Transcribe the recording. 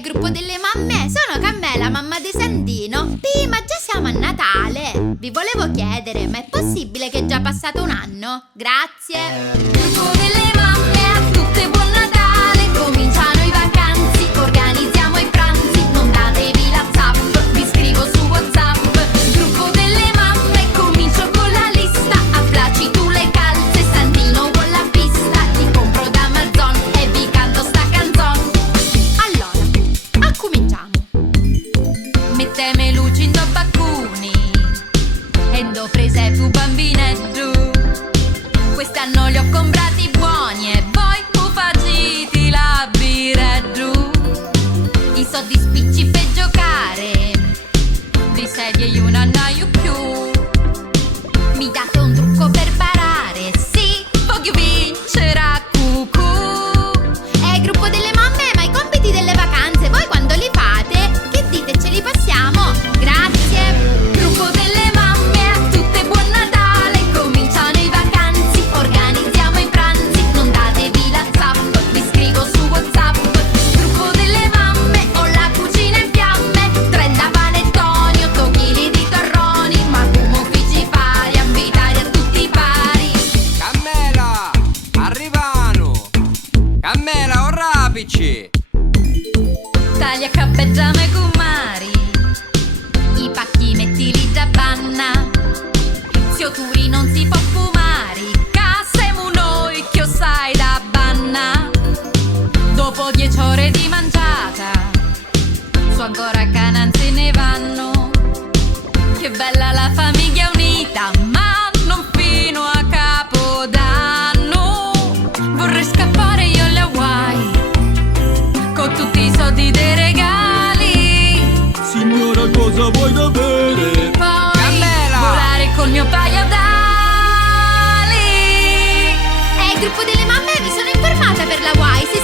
Gruppo delle mamme, sono Carmela, mamma di Sandino. Ma già siamo a Natale. Vi volevo chiedere, ma è possibile che è già passato un anno? Grazie. Gruppo delle mamme, a tutte buon Natale. Cominciano i vacanzi, organizziamo i pranzi. Non datevi la zap, vi scrivo su WhatsApp. Gruppo delle mamme, comincio con la lista. Afflaci tu le calze, Sandino con la pista. Ti compro da Amazon e vi canto sta canzone. Allora, cominciamo. Metteme luci in do baccuni e do presepu bambineddu. Quest'anno li ho comprati buoni e voi fu faciti la bireddu. I soldi spicci per giocare, di sedie io non annoio più. Mi date un trucco per barare, sì, voglio vincere a cucù. Gruppo delle mamme, ma i compiti delle vacanze voi quando li fate? Che dite, ce li passiamo? Grazie. Gruppo delle mamme, a tutte buon Natale. Cominciano i vacanzi, organizziamo i pranzi. Non datevi la zap, vi scrivo su WhatsApp. Gruppo delle mamme, ho la cucina in fiamme. 30 panettoni, 8 kg di torroni. Ma come uffici pari, invitare a tutti pari. Carmela, arrivano. Carmela, ora rapici. Taglia cappeggiame cumari, i pacchi mettili già banna. Zio Turi non si può fumare, casemu noi che sai da banna. Dopo 10 ore di mangiata, su ancora cananze ne vanno. Che bella la famiglia unita, ma non fino a Capodanno. Vorrei scappare io alle Hawaii con tutti i soldi dei regali. Signora, cosa vuoi da bere? Poi Carmela! volare col mio paio d'ali. Gruppo delle mamme, mi sono informata per la Hawaii. Se